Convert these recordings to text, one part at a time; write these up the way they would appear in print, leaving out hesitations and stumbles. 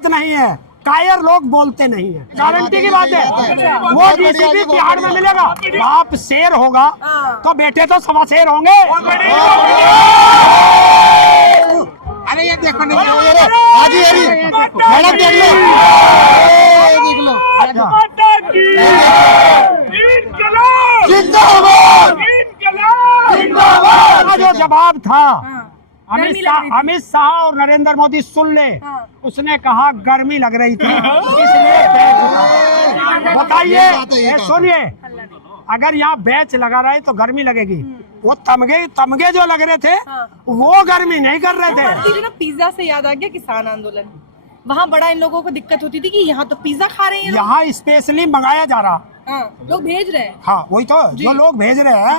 नहीं है, कायर लोग बोलते नहीं है। गारंटी की बात है, वो डीसीपी बिहार में मिलेगा। बाप शेर होगा तो बेटे तो सवा शेर होंगे। अरे ये देखो नहीं, मैडम देख लो, जो जवाब था अमित शाह और नरेंद्र मोदी सुन ले। उसने कहा गर्मी लग रही थी इसलिए बताइए, सुनिए, अगर यहाँ बैच लगा रहा है तो गर्मी लगेगी। वो तमगे जो लग रहे थे वो गर्मी नहीं कर रहे थे। ना पिज्जा से याद आ गया किसान आंदोलन, वहाँ बड़ा इन लोगों को दिक्कत होती थी कि यहाँ तो पिज्जा खा रहे हैं, यहाँ स्पेशली मंगाया जा रहा। लोग भेज रहे हैं। हाँ वही तो, जो लोग भेज रहे हैं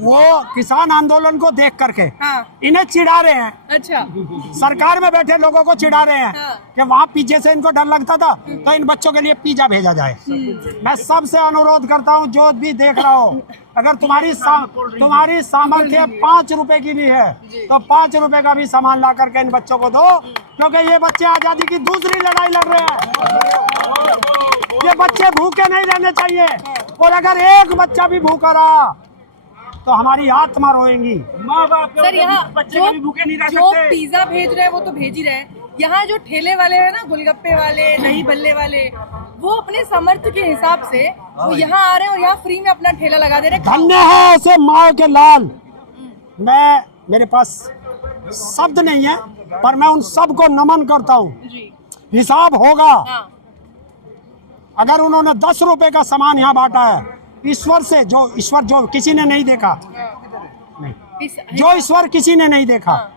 वो किसान आंदोलन को देख करके इन्हें चिढ़ा रहे हैं। अच्छा, सरकार में बैठे लोगों को चिढ़ा रहे हैं कि वहाँ पिज्जे से इनको डर लगता था तो इन बच्चों के लिए पिज्जा भेजा जाए। मैं सबसे अनुरोध करता हूँ, जो भी देख रहा हो, अगर तुम्हारी सामर्थ्य 5 रुपए की भी है तो 5 रुपए का भी सामान ला करके इन बच्चों को दो, क्योंकि ये बच्चे आजादी की दूसरी लड़ाई लड़ रहे हैं। ये बच्चे भूखे नहीं रहने चाहिए, और अगर एक बच्चा भी भूखा रहा तो हमारी आत्मा रोएंगी। माँ बाप सर यहाँ बच्चे कभी भूखे नहीं रह जो सकते। पिज्जा भेज रहे हैं वो तो भेज ही रहे हैं, यहाँ जो ठेले वाले हैं ना, गोलगप्पे वाले, दही बल्ले वाले, वो अपने सामर्थ्य के हिसाब से वो यहाँ आ रहे हैं और यहाँ फ्री में अपना ठेला लगा दे रहे हैं। धन्य है ऐसे माँ के लाल। मेरे पास शब्द नहीं है, पर मैं उन सब को नमन करता हूँ। हिसाब होगा। अगर उन्होंने 10 रुपए का सामान यहाँ बांटा है, ईश्वर जो किसी ने नहीं देखा, जो ईश्वर किसी ने नहीं देखा,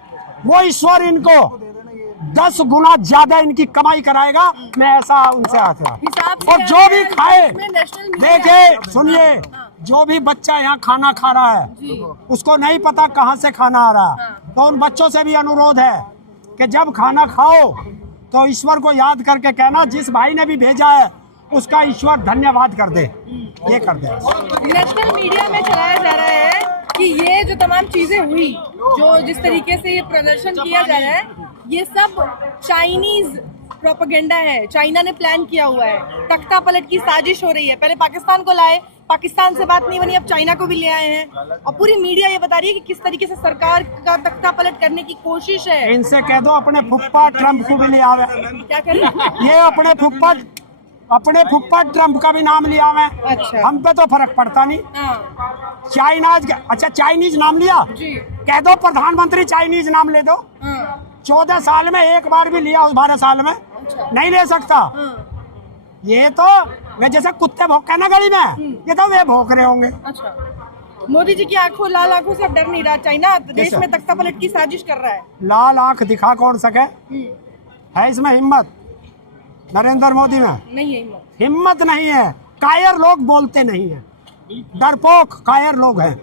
वो ईश्वर इनको 10 गुना ज्यादा इनकी कमाई कराएगा। मैं ऐसा उनसे आता हूँ। और जो भी खाए, देखे सुनिए, जो भी बच्चा यहाँ खाना खा रहा है उसको नहीं पता कहाँ से खाना आ रहा है, तो उन बच्चों से भी अनुरोध है कि जब खाना खाओ तो ईश्वर को याद करके कहना, जिस भाई ने भी भेजा है उसका ईश्वर धन्यवाद कर दे। ये कर दे। नेशनल मीडिया में चलाया जा रहा है कि ये जो तमाम चीजें हुई, जो जिस तरीके से ये प्रदर्शन किया जा रहा है, ये सब चाइनीज प्रोपेगेंडा है, चाइना ने प्लान किया हुआ है, तख्ता पलट की साजिश हो रही है। पहले पाकिस्तान को लाए, पाकिस्तान से बात नहीं बनी, अब चाइना को भी ले आए हैं, और पूरी मीडिया ये बता रही है कि किस तरीके से सरकार का तख्ता पलट करने की कोशिश है। इनसे कह दो अपने फुप्पा ट्रम्प को भी ले आवे। क्या करें? ये अपने फुप्पा ट्रम्प का भी नाम लिया हुआ है। अच्छा। हम पे तो फर्क पड़ता नहीं। चाइनीज नाम लिया, कह दो प्रधानमंत्री चाइनीज नाम ले दो। 14 साल में एक बार भी लिया, उस 12 साल में नहीं ले सकता। ये तो वे जैसे कुत्ते भौंके ना गली में, ये तो वे भौंक रहे होंगे। अच्छा, मोदी जी की आंखों, लाल आंखों से अब डर नहीं रहा। चाइना देश में तख्ता पलट की साजिश कर रहा है। लाल आंख दिखा कौन सके? है इसमें हिम्मत? नरेंद्र मोदी में नहीं है हिम्मत नहीं है। कायर लोग बोलते नहीं है, डरपोक कायर लोग हैं।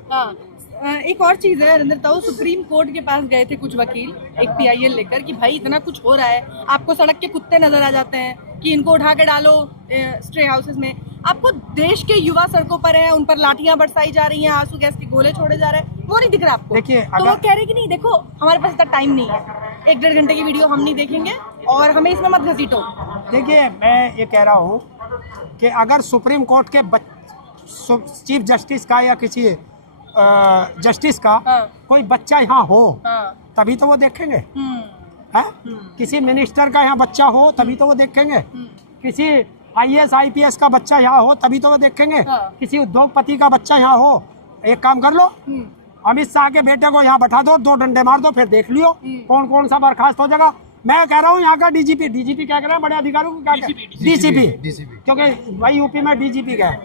एक और चीज है नरेंद्र ताऊ, सुप्रीम कोर्ट के पास गए थे कुछ वकील एक PIL लेकर कि भाई इतना कुछ हो रहा है, आपको सड़क के कुत्ते नजर आ जाते हैं कि इनको उठा के डालो स्टे हाउसेस में, आपको देश के युवा सड़कों पर हैं, उन पर लाठियां बरसाई जा रही हैं, आंसू गैस के गोले छोड़े जा रहे हैं, वो नहीं दिख रहा आपको? देखिए, तो वो कह रहे कि नहीं देखो हमारे पास इतना टाइम नहीं है, 1-1.5 घंटे की वीडियो हम नहीं देखेंगे और हमें इसमें मत घसीटो। देखिए, मैं ये कह रहा हूँ कि अगर सुप्रीम कोर्ट के चीफ जस्टिस का या किसी जस्टिस का कोई बच्चा यहाँ हो तभी तो वो देखेंगे। है? किसी मिनिस्टर का यहाँ बच्चा हो तभी तो वो देखेंगे। किसी IAS IPS का बच्चा यहाँ हो तभी तो वो देखेंगे। किसी उद्योगपति का बच्चा यहाँ हो। एक काम कर लो, अमित शाह के बेटे को यहाँ बैठा दो, 2 डंडे मार दो, फिर देख लियो कौन कौन सा बर्खास्त हो जाएगा। मैं कह रहा हूँ यहाँ का DGP क्या कर रहे हैं, बड़े अधिकारियों को क्या DCP, क्योंकि भाई यूपी में DGP का है।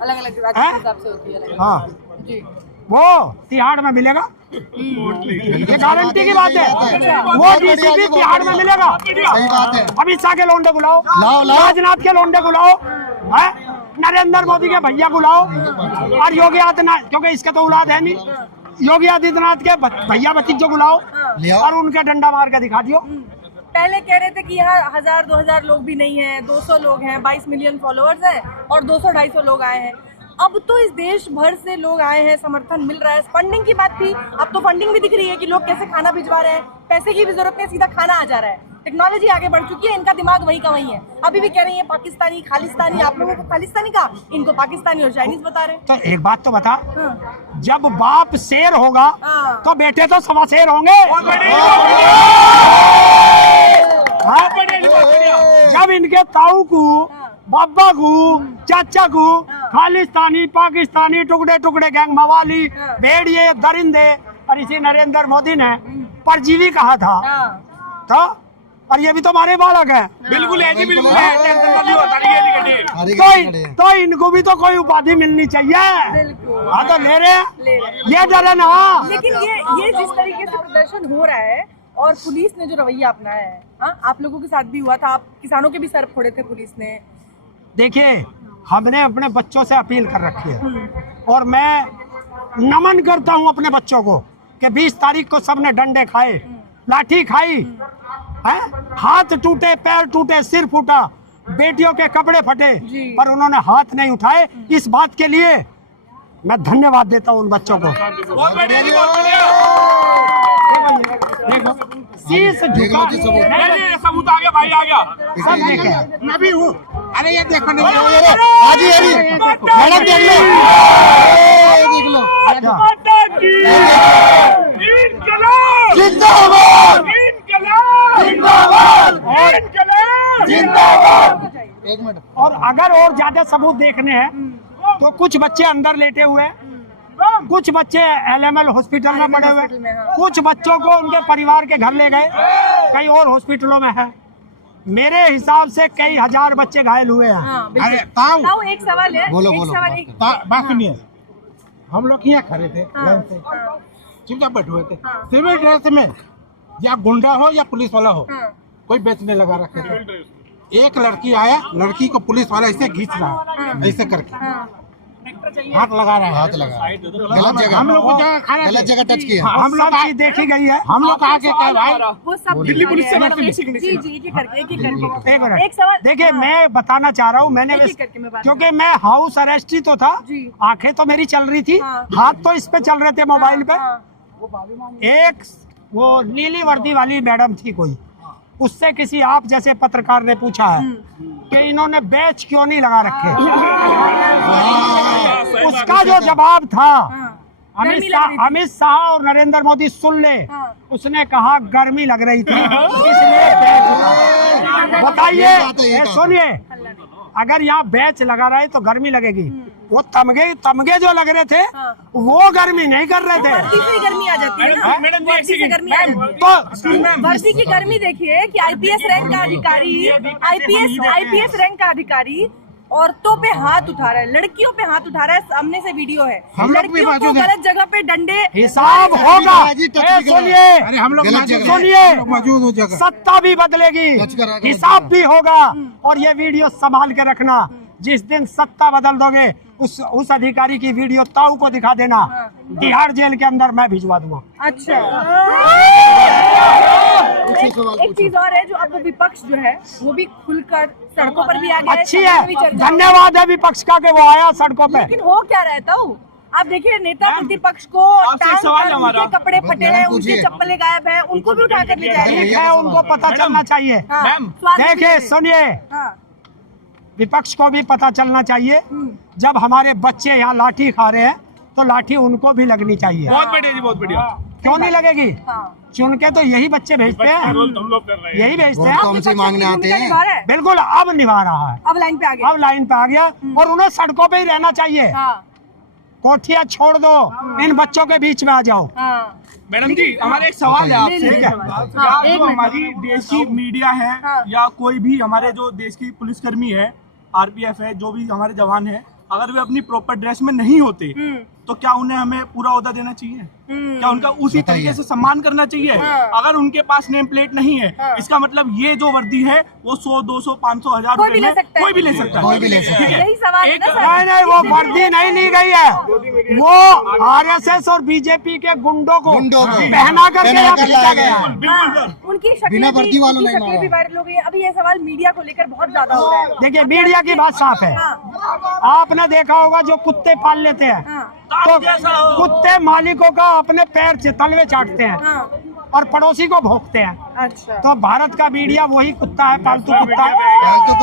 अलग-अलग राज्य के हिसाब से होती है। हाँ जी, वो तिहाड़ में मिलेगा, ये गारंटी की बात है। वो DCP तिहाड़ में मिलेगा। सही बात है। अमित शाह के लोंडे बुलाओ, राजनाथ के लोंडे बुलाओ, नरेंद्र मोदी के भैया बुलाओ, और योगी आदित्यनाथ, क्योंकि इसके तो औलाद है नहीं, योगी आदित्यनाथ के भैया भतीजों बुलाओ और उनके डंडा मार के दिखा दियो। पहले कह रहे थे कि यहाँ 1000-2000 लोग भी नहीं है, 200 लोग हैं, 22 मिलियन फॉलोअर्स हैं और 200-250 लोग आए हैं। अब तो इस देश भर से लोग आए हैं, समर्थन मिल रहा है। फंडिंग की बात थी, अब तो फंडिंग भी दिख रही है कि लोग कैसे खाना भिजवा रहे हैं, पैसे की भी जरूरत नहीं, सीधा खाना आ जा रहा है। टेक्नोलॉजी आगे बढ़ चुकी है, इनका दिमाग वही का वही है। अभी भी कह रही है पाकिस्तानी खालिस्तानी, आप लोगों को खालिस्तानी कहा, इनको पाकिस्तानी और चाइनीज बता रहे हैं। तो एक बात तो बता, हाँ। जब बाप शेर होगा हाँ। तो बेटे तो सवा शेर होंगे। हाँ? जब इनके ताऊ को, बाबा को, चाचा को खालिस्तानी, पाकिस्तानी, टुकड़े टुकड़े गैंग, मवाली, भेड़िए, दरिंदे, और इसी नरेंद्र मोदी ने परजीवी कहा था, तो और ये भी तो हमारे बालक है। बिल्कुल है जी, बिल्कुल है, टेंशन मत लो, तो इनको भी तो कोई उपाधि मिलनी चाहिए। बिल्कुल। हाँ तो ले रहे हैं, ले रहे हैं। ये डरे ना। लेकिन ये जिस तरीके से प्रदर्शन हो रहा है और पुलिस ने जो रवैया अपनाया है, हाँ, आप लोगों के साथ भी हुआ था, आप किसानों के भी सर फोड़े थे पुलिस ने। देखिए, हमने अपने बच्चों से अपील कर रखी है और मैं नमन करता हूं अपने बच्चों को कि 20 तारीख को सबने डंडे खाए, लाठी खाई है, हाथ टूटे, पैर टूटे, सिर फूटा, बेटियों के कपड़े फटे, पर उन्होंने हाथ नहीं उठाए। इस बात के लिए मैं धन्यवाद देता हूं उन बच्चों को। बहुत बढ़िया जी, बहुत बढ़िया। देखो, शीश झुका, ये सबूत आ गया भाई, आ गया। सब देखे, मैं भी हूँ। अरे ये देखो नहीं, आजी मैडम देख लो, ये देख लो। जिंदाबाद, जिंदाबाद। एक मिनट। और अगर और ज्यादा सबूत देखने हैं तो कुछ बच्चे अंदर लेटे हुए हैं, कुछ बच्चे LML हॉस्पिटल में पड़े हुए हैं, कुछ बच्चों को उनके परिवार के घर ले गए, कई और हॉस्पिटलों में है। मेरे हिसाब से कई हजार बच्चे घायल हुए हैं। हाँ, अरे बिल्कुल। ताऊ, एक सवाल है, बोलो, एक बोलो, सवाल, बात एक बात सुनिए। हम लोग यहाँ खड़े थे, हाँ, लाइन से, हाँ, चुपचाप बैठे हुए थे, हाँ। सिविल ड्रेस में, या गुंडा हो या पुलिस वाला हो, हाँ, कोई बेचने लगा रखे थे। एक लड़की आया, लड़की को पुलिस वाला ऐसे खींच रहा, ऐसे करके हाँ। हाथ लगा रहा है, हाथ लगा गलत जगह, हम लोग को जगह खाना गलत जगह टच किया। हम लोग की देखी गई है। हम लोग आके कहे भाई वो सब दिल्ली पुलिस से बात जी जी, एक एक करके, एक एक करके। एक मिनट, एक सवाल, देखिए, हाँ। मैं बताना चाह रहा हूँ, मैंने एक-एक करके मैं बात क्योंकि मैं हाउस अरेस्ट ही तो था, जी। आंखें तो मेरी चल रही थी, हाँ। हाथ तो इस पे चल रहे थे मोबाइल पे। हाँ, एक वो नीली वर्दी वाली मैडम थी कोई, उससे किसी आप जैसे पत्रकार ने पूछा है कि इन्होंने बैच क्यों नहीं लगा रखे। उसका जो जवाब था, हाँ। गर्मी लग रही थी। अमित शाह और नरेंद्र मोदी सुन ले, हाँ। उसने कहा गर्मी लग रही थी इसलिए बैच। बताइए, ये बात। सुनिए, अगर यहाँ बैच लगा रहे तो गर्मी लगेगी, वो तमगे जो लग रहे थे हाँ। वो गर्मी नहीं कर रहे थे। वर्दी से ही गर्मी आ जाती है ना, मैडम जी, वर्दी से गर्मी आ जाती है। तो वर्दी की गर्मी देखिए कि आईपीएस रैंक का अधिकारी, आईपीएस रैंक का अधिकारी औरतों पे हाथ उठा रहा है, लड़कियों पे हाथ उठा रहा है, सामने से वीडियो है। हम लोग भी लड़कियों को मौजूद हैं। गलत जगह पे डंडे, हिसाब होगा। जी, टच ए, भी करा। सुनिए, अरे हम लोग गलत मौजूद जगह। हैं। सुनिए, हम लोग मौजूद हो जगह। सत्ता भी बदलेगी, टच करा, गलत हिसाब जगह। भी होगा, और ये वीडियो संभाल के रखना। जिस दिन सत्ता बदल दोगे उस अधिकारी की वीडियो ताऊ को दिखा देना, तिहाड़ जेल के अंदर मैं भिजवा दूंगा। अच्छा। सवाल एक चीज और है, जो अब विपक्ष जो है वो भी खुलकर सड़कों पर भी आ गया है, अच्छी सड़कों पर भी है, चर्चा हो। धन्यवाद है विपक्ष का कि वो आया सड़कों पे। लेकिन हो क्या रहता हूँ, आप देखिए नेता प्रतिपक्ष को आपसे एक टांग सवाल कर है हमारा। उनके कपड़े फटे हैं, उनकी पूछिए। चप्पलें गायब है, उनको भी उठा कर ले जा रहे हैं। ठीक है, उनको पता चलना चाहिए। हाँ, मैम, स्वागत देखिए, कीजिए। सुनिए, हाँ, विपक्ष को भी पता चलना चाहिए, जब हमारे बच्चे यहाँ लाठी खा रहे हैं तो लाठी उनको भी लगनी चाहिए। बहुत बढ़िया जी, बहुत बढ़िया। क्यों नहीं लगेगी? हाँ। चुन के तो यही बच्चे भेजते हैं, रोल हम लोग कर रहे हैं। यही भेजते वोट हैं। तो हमसे मांगने आते भूमिका हैं। निभा रहा है। बिल्कुल, अब निभा रहा है, अब लाइन पे आ गया। अब लाइन पे आ गया, और उन्हें सड़कों पे ही रहना चाहिए। हाँ, कोठिया छोड़ दो, इन बच्चों के बीच में आ जाओ। हाँ, मैडम जी, हमारा एक सवाल है ले आपसे। लीजिए सवाल। हाँ, क्या एक जो मिनट। हमारी देश की मीडिया है हाँ। या कोई भी हमारे जो देश की पुलिसकर्मी है, आरपीएफ है, जो भी हमारे जवान है, अगर वे अपनी प्रॉपर ड्रेस में नहीं होते तो क्या उन्हें हमें पूरा ओहदा देना चाहिए? क्या उनका उसी तरीके से सम्मान करना चाहिए? हाँ। अगर उनके पास नेम प्लेट नहीं है, हाँ। इसका मतलब ये जो वर्दी है वो 100, 200, 500, 1000 कोई रुपए भी ले में सकता है। कोई भी ले सकता है। कोई भी ले सकता है। ठीक है? यही सवाल है ना एक- सर? नहीं नहीं, वो वर्दी नहीं ली गई है, वो आरएसएस और बीजेपी के गुंडों को गुंडों को पहना करके पहना यहाँ कर भेजा लाया गया गया। है। बिल्कुल सर। उनकी शक्लें बिना वर्दी वालों उनकी ने शक्लें भी मारा। वायरल हो गई है। अभी ये सवाल मीडिया को लेकर बहुत ज्यादा हो रहा है। देखिए, मीडिया की बात साफ है, आपने देखा होगा जो कुत्ते पाल लेते हैं हाँ, तो कुत्ते मालिकों का अपने पैर से तलवे चाटते हैं, हाँ, और पड़ोसी को भोंकते हैं। अच्छा तो भारत का मीडिया वही कुत्ता है, पालतू कुत्ता। फालतू